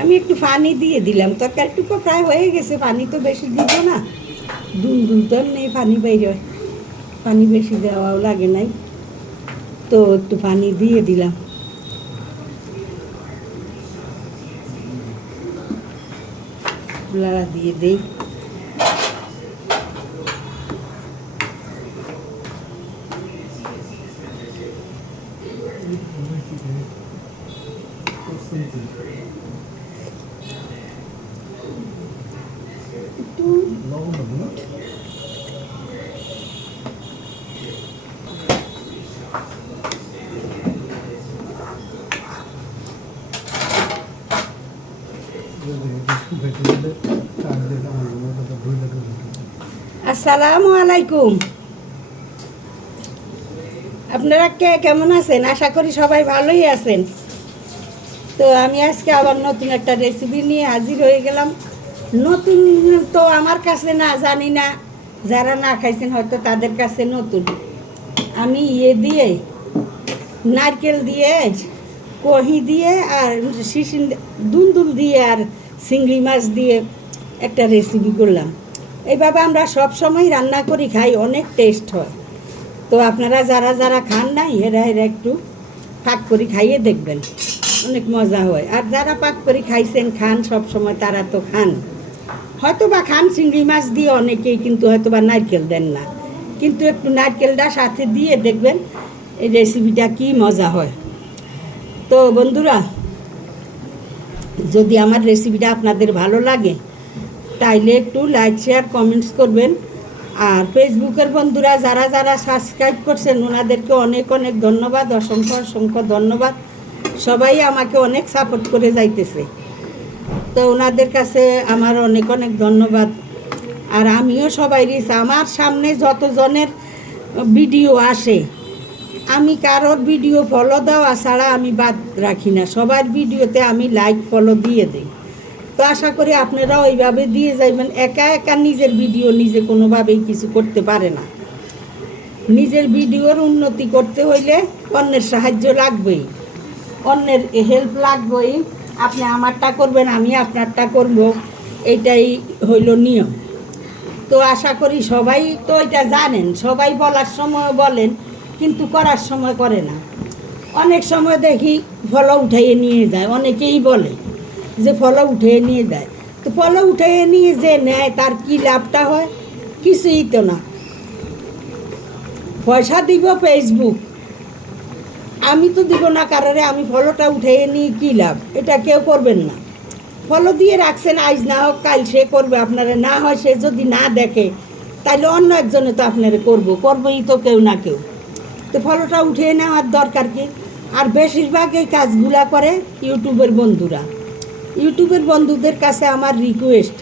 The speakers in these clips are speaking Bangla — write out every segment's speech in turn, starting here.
আমি একটু পানি দিয়ে দিলাম, তরকারিটুকু প্রায় হয়ে গেছে, পানি তো বেশি দিব না, দুল দুল তো নেই, পানি বাইরে, পানি বেশি দেওয়াও লাগে নাই, তো একটু পানি দিয়ে দিলাম। লাড়া দিয়ে দেই। আসসালামু আলাইকুম। আপনারা কে কেমন আছেন? আশা করি সবাই ভালোই আছেন। তো আমি আজকে আবার নতুন একটা রেসিপি নিয়ে হাজির হয়ে গেলাম। নতুন তো আমার কাছে না, জানি না, যারা না খাইছেন হয়তো তাদের কাছে নতুন। আমি দিয়ে নারকেল দিয়ে, কহি দিয়ে আর শিশির দুন্দুল দিয়ে আর চিংড়ি মাছ দিয়ে একটা রেসিপি করলাম। এইভাবে আমরা সব সময় রান্না করি, খাই, অনেক টেস্ট হয়। তো আপনারা যারা যারা খান না, এরা একটু পাক করে খাইয়ে দেখবেন, অনেক মজা হয়। আর যারা পাক করে খাইছেন, খান সব সময়, তারা তো খান, হয়তো বা খান চিংড়ি মাছ দিয়ে অনেকেই, কিন্তু হয়তো বা নারকেল দেন না, কিন্তু একটু নারকেলটা সাথে দিয়ে দেখবেন এই রেসিপিটা কি মজা হয়। তো বন্ধুরা, যদি আমার রেসিপিটা আপনাদের ভালো লাগে তাইলে একটু লাইক, শেয়ার, কমেন্টস করবেন। আর ফেসবুকের বন্ধুরা যারা যারা সাবস্ক্রাইব করছেন ওনাদেরকে অনেক অনেক ধন্যবাদ, অসংখ্য অসংখ্য ধন্যবাদ। সবাই আমাকে অনেক সাপোর্ট করে যাইতেছে, তো ওনাদের কাছে আমার অনেক অনেক ধন্যবাদ। আর আমিও সবাই আমার সামনে যতজনের ভিডিও আসে, আমি কারোর ভিডিও ফলো দেওয়া ছাড়া আমি বাদ রাখি না, সবার ভিডিওতে আমি লাইক ফলো দিয়ে দিই। তো আশা করি আপনারাও ওইভাবে দিয়ে যাইবেন। একা একা নিজের ভিডিও নিজে কোনোভাবেই কিছু করতে পারে না। নিজের ভিডিওর উন্নতি করতে হইলে অন্যের সাহায্য লাগবেই, অন্যের হেল্প লাগবেই। আপনি আমারটা করবেন, আমি আপনারটা করব, এইটাই হইল নিয়ম। তো আশা করি সবাই তো এটা জানেন, সবাই বলার সময় বলেন কিন্তু করার সময় করে না। অনেক সময় দেখি ফলো উঠাইয়ে নিয়ে যায়, অনেকেই বলে যে ফলো উঠিয়ে নিয়ে যায়। তো ফলো উঠিয়ে নিয়ে যে নেয় তার কি লাভটা হয়? কিছুই তো না। পয়সা দিব ফেসবুক, আমি তো দিব না কারণে, আমি ফলোটা উঠিয়ে নিয়ে কী লাভ? এটা কেউ করবেন না। ফলো দিয়ে রাখছেন, আজ না হোক কাল সে করবে আপনারা, না হয় সে যদি না দেখে তাহলে অন্য একজনে তো আপনারা করবেই তো কেউ না কেউ। তো ফলোটা উঠিয়ে নেওয়ার দরকার কি? আর বেশিরভাগ এই কাজগুলা করে ইউটিউবের বন্ধুরা। ইউটিউবের বন্ধুদের কাছে আমার রিকোয়েস্ট,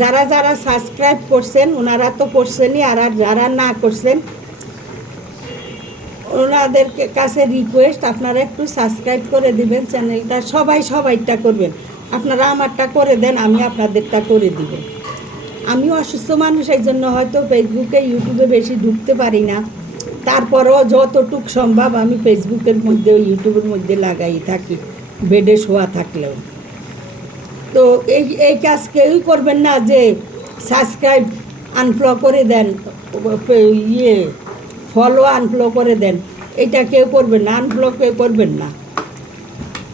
যারা যারা সাবস্ক্রাইব করছেন ওনারা তো করছেনই, আর যারা না করছেন ওনাদের কাছে রিকোয়েস্ট, আপনারা একটু সাবস্ক্রাইব করে দিবেন চ্যানেলটা। সবাইটা করবেন। আপনারা আমারটা করে দেন, আমি আপনাদেরটা করে দিব। আমিও অসুস্থ মানুষ, এই জন্য হয়তো ফেসবুকে ইউটিউবে বেশি ঢুকতে পারি না, তারপরেও যতটুক সম্ভব আমি ফেসবুকের মধ্যে ইউটিউবের মধ্যে লাগাই থাকি, বেডে শোয়া থাকলেও। তো এই কাজ কেউই করবেন না যে সাবস্ক্রাইব আনফলো করে দেন, ফলো আনফলো করে দেন, এটা কেউ করবেন না, আনফলো কেউ করবেন না।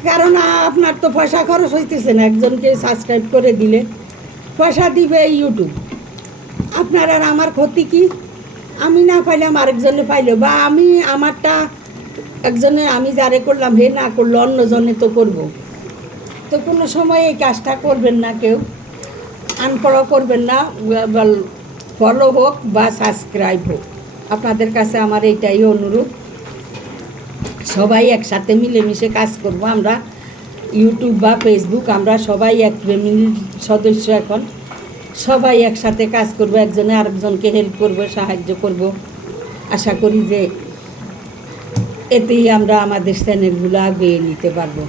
কারণ আপনার তো পয়সা খরচ হইতেছে না, একজনকে সাবস্ক্রাইব করে দিলে পয়সা দিবে ইউটিউব। আপনার আর আমার ক্ষতি কি? আমি না পাইলাম আরেকজনে পাইলো, বা আমি আমারটা একজনে, আমি যারে করলাম হে না করলো, অন্যজনে তো করব। তো কোনো সময় এই কাজটা করবেন না, কেউ আনফলো করবেন না, ফলো হোক বা সাবস্ক্রাইব হোক, আপনাদের কাছে আমার এইটাই অনুরোধ। সবাই একসাথে মিলেমিশে কাজ করব আমরা। ইউটিউব বা ফেসবুক আমরা সবাই এক ফ্যামিলির সদস্য, এখন সবাই একসাথে কাজ করব, একজনে আরেকজনকে হেল্প করব, সাহায্য করব। আশা করি যে এতেই আমরা আমাদের চ্যানেলগুলো আগিয়ে নিতে পারবো।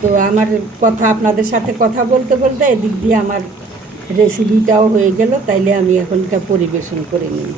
তো আমার কথা, আপনাদের সাথে কথা বলতে বলতে এদিক দিয়ে আমার রেসিপিটাও হয়ে গেল, তাইলে আমি এখনটা পরিবেশন করে নিই।